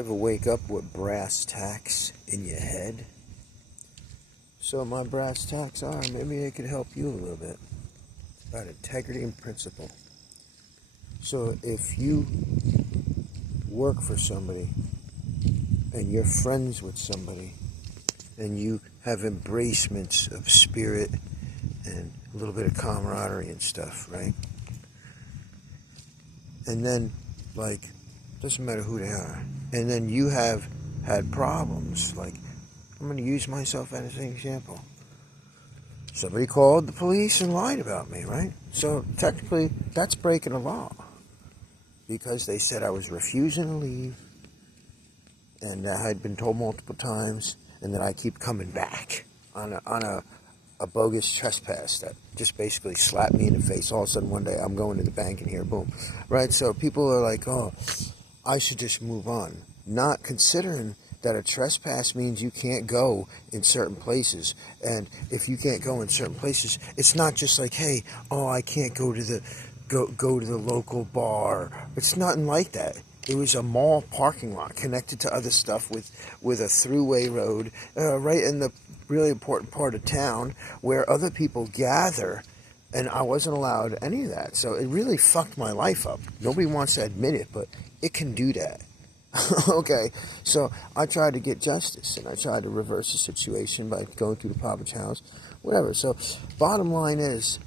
You ever wake up with brass tacks in your head? So my brass tacks are, maybe it could help you a little bit, about integrity and principle. So if you work for somebody and you're friends with somebody and you have embracements of spirit and a little bit of camaraderie and stuff, right? And then, like, doesn't matter who they are. And then you have had problems. Like, I'm going to use myself as an example. Somebody called the police and lied about me, right? So technically, that's breaking the law. Because they said I was refusing to leave. And I had been told multiple times. And that I keep coming back on a bogus trespass that just basically slapped me in the face. All of a sudden one day I'm going to the bank and here, boom. Right? So people are like, oh, I should just move on. Not considering that a trespass means you can't go in certain places. And if you can't go in certain places, it's not just like, hey, oh, I can't go to the local bar. It's nothing like that. It was a mall parking lot connected to other stuff with a throughway road right in the really important part of town where other people gather, and I wasn't allowed any of that. So it really fucked my life up. Nobody wants to admit it, but it can do that. Okay, so I tried to get justice, and I tried to reverse the situation by going through the proper channels, whatever. So bottom line is,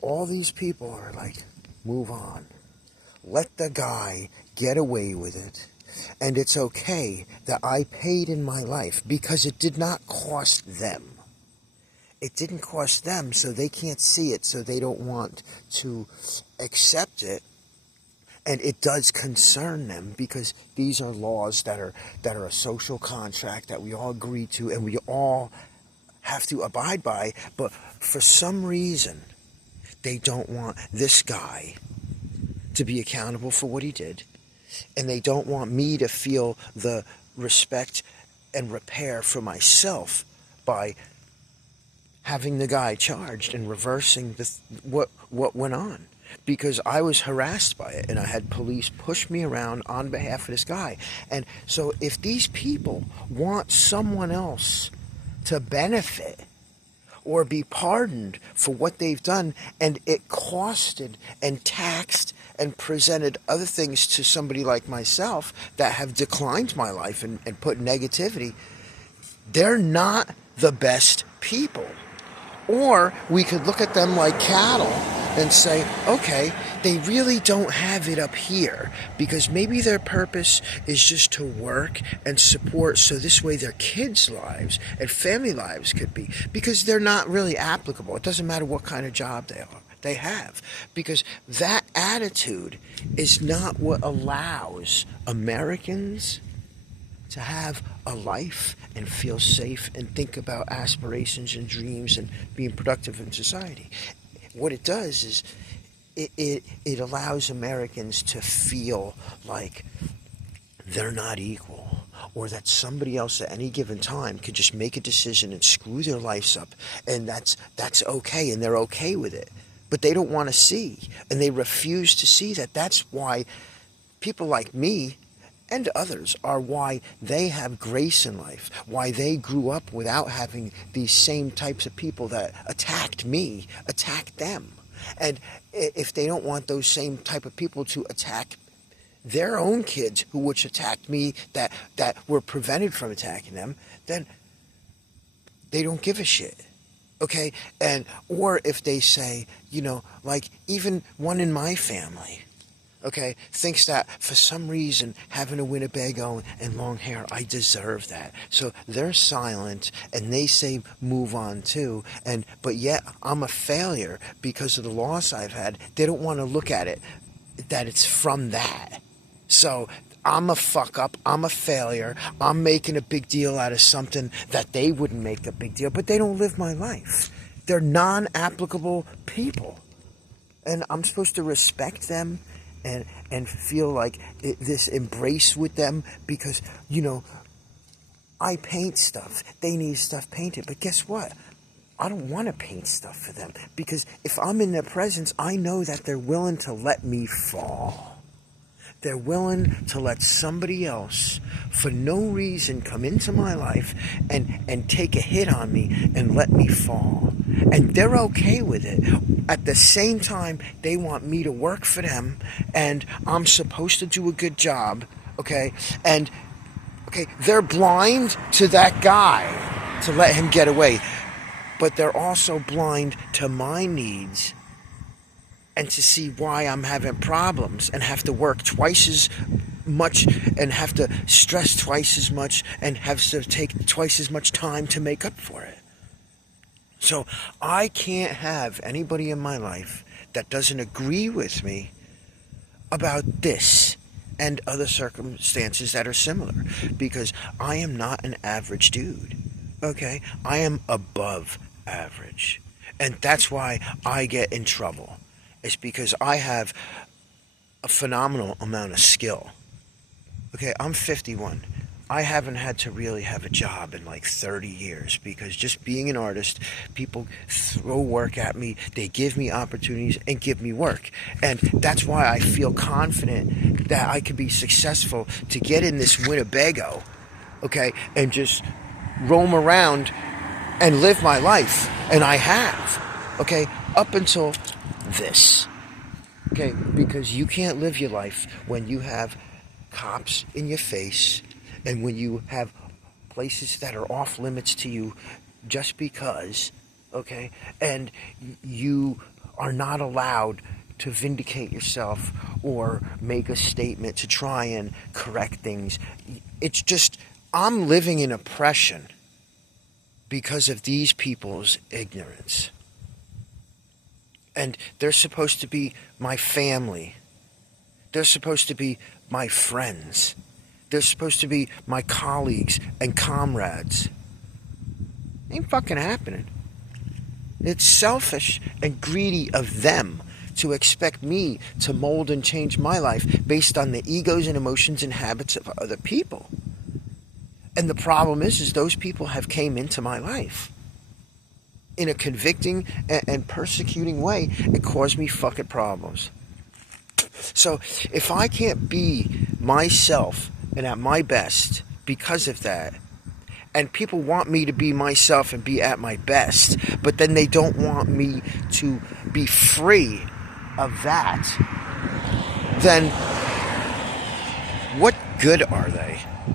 all these people are like, move on. Let the guy get away with it. And it's okay that I paid in my life because it did not cost them. It didn't cost them, so they can't see it, so they don't want to accept it. And it does concern them because these are laws that are a social contract that we all agree to and we all have to abide by. But for some reason, they don't want this guy to be accountable for what he did. And they don't want me to feel the respect and repair for myself by having the guy charged and reversing what went on. Because I was harassed by it and I had police push me around on behalf of this guy. And so if these people want someone else to benefit or be pardoned for what they've done, and it costed and taxed and presented other things to somebody like myself that have declined my life and put negativity, they're not the best people. Or we could look at them like cattle and say, okay, they really don't have it up here because maybe their purpose is just to work and support so this way their kids' lives and family lives could be, because they're not really applicable. It doesn't matter what kind of job they have, because that attitude is not what allows Americans to have a life and feel safe and think about aspirations and dreams and being productive in society. What it does is it allows Americans to feel like they're not equal, or that somebody else at any given time could just make a decision and screw their lives up, and that's okay, and they're okay with it. But they don't want to see, and they refuse to see that. That's why people like me and others are why they have grace in life, why they grew up without having these same types of people that attacked me, attacked them. And if they don't want those same type of people to attack their own kids who which attacked me, that were prevented from attacking them, then they don't give a shit. Okay? And or if they say, you know, like even one in my family, okay, thinks that for some reason having a Winnebago and long hair, I deserve that. So they're silent and they say move on too. But yet I'm a failure because of the loss I've had. They don't want to look at it that it's from that. So I'm a fuck up. I'm a failure. I'm making a big deal out of something that they wouldn't make a big deal. But they don't live my life. They're non-applicable people. And I'm supposed to respect them and feel like this embrace with them because, you know, I paint stuff. They need stuff painted. But guess what? I don't want to paint stuff for them because if I'm in their presence, I know that they're willing to let me fall. they're willing to let somebody else for no reason come into my life and take a hit on me and let me fall. And they're okay with it. At the same time, they want me to work for them, and I'm supposed to do a good job, okay? And, okay, they're blind to that guy to let him get away. But they're also blind to my needs and to see why I'm having problems and have to work twice as much and have to stress twice as much and have to take twice as much time to make up for it. So I can't have anybody in my life that doesn't agree with me about this and other circumstances that are similar, because I am not an average dude, okay? I am above average. And that's why I get in trouble. It's because I have a phenomenal amount of skill. Okay, I'm 51. I haven't had to really have a job in like 30 years because just being an artist, people throw work at me, they give me opportunities and give me work. And that's why I feel confident that I could be successful to get in this Winnebago, okay, and just roam around and live my life. And I have, okay, up until this, okay, because you can't live your life when you have cops in your face and when you have places that are off limits to you just because, okay, and you are not allowed to vindicate yourself or make a statement to try and correct things. It's just, I'm living in oppression because of these people's ignorance. And they're supposed to be my family. They're supposed to be my friends. They're supposed to be my colleagues and comrades. Ain't fucking happening. It's selfish and greedy of them to expect me to mold and change my life based on the egos and emotions and habits of other people. And the problem is those people have came into my life in a convicting and persecuting way. It caused me fucking problems. So if I can't be myself and at my best because of that, and people want me to be myself and be at my best, but then they don't want me to be free of that, then what good are they?